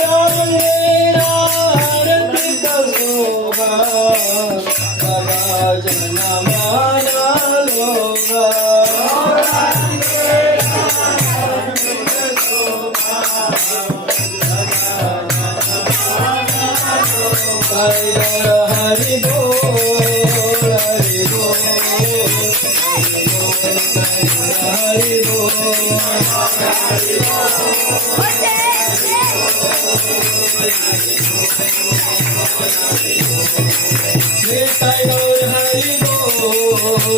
गौरांगेरा अर्पित शोभा जन माना लोगा हरि बोल हरि बोल हरि बोल हरि बोल